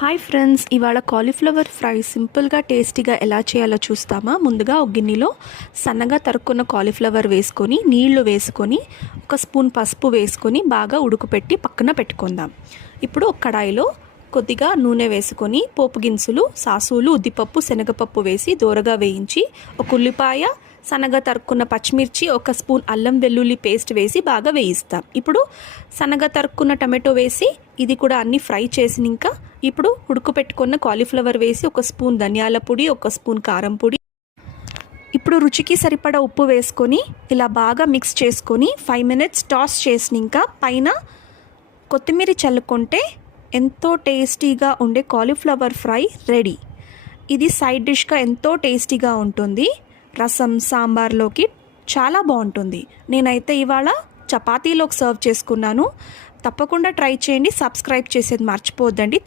Hi friends, ఇవాళ cauliflower fry సింపుల్గా టేస్టీగా ఎలా చేయాలో చూస్తామా. ముందుగా ఒక గిన్నెలో సన్నగా తరుక్కున్న కాలీఫ్లవర్ వేసుకొని నీళ్లు వేసుకొని ఒక స్పూన్ పసుపు వేసుకొని బాగా ఉడుకుపెట్టి పక్కన పెట్టుకుందాం. ఇప్పుడు ఒక కడాయిలో కొద్దిగా నూనె వేసుకొని పోపు గినుసులు, సాసులు, ఉద్దిపప్పు, శనగపప్పు వేసి దోరగా వేయించి ఒక ఉల్లిపాయ, సన్నగా తరుక్కున్న పచ్చిమిర్చి, ఒక స్పూన్ అల్లం వెల్లుల్లి పేస్ట్ వేసి బాగా వేయిస్తాం. ఇప్పుడు సన్నగా తరుక్కున్న టమాటో వేసి ఇది కూడా అన్ని ఫ్రై చేసినాక ఇప్పుడు ఉడుకుపెట్టుకున్న కాలీఫ్లవర్ వేసి ఒక స్పూన్ ధనియాల పొడి, ఒక స్పూన్ కారం పొడి, ఇప్పుడు రుచికి సరిపడా ఉప్పు వేసుకొని ఇలా బాగా మిక్స్ చేసుకొని 5 మినిట్స్ టాస్ చేసినాక పైన కొత్తిమీర చల్లుకుంటే ఎంతో టేస్టీగా ఉండే కాలీఫ్లవర్ ఫ్రై రెడీ. ఇది సైడ్ డిష్గా ఎంతో టేస్టీగా ఉంటుంది. రసం, సాంబార్లోకి చాలా బాగుంటుంది. నేనైతే ఇవాళ చపాతీలోకి సర్వ్ చేసుకున్నాను. తప్పకుండా ట్రై చేయండి. సబ్స్క్రైబ్ చేసేది మర్చిపోవద్దండి.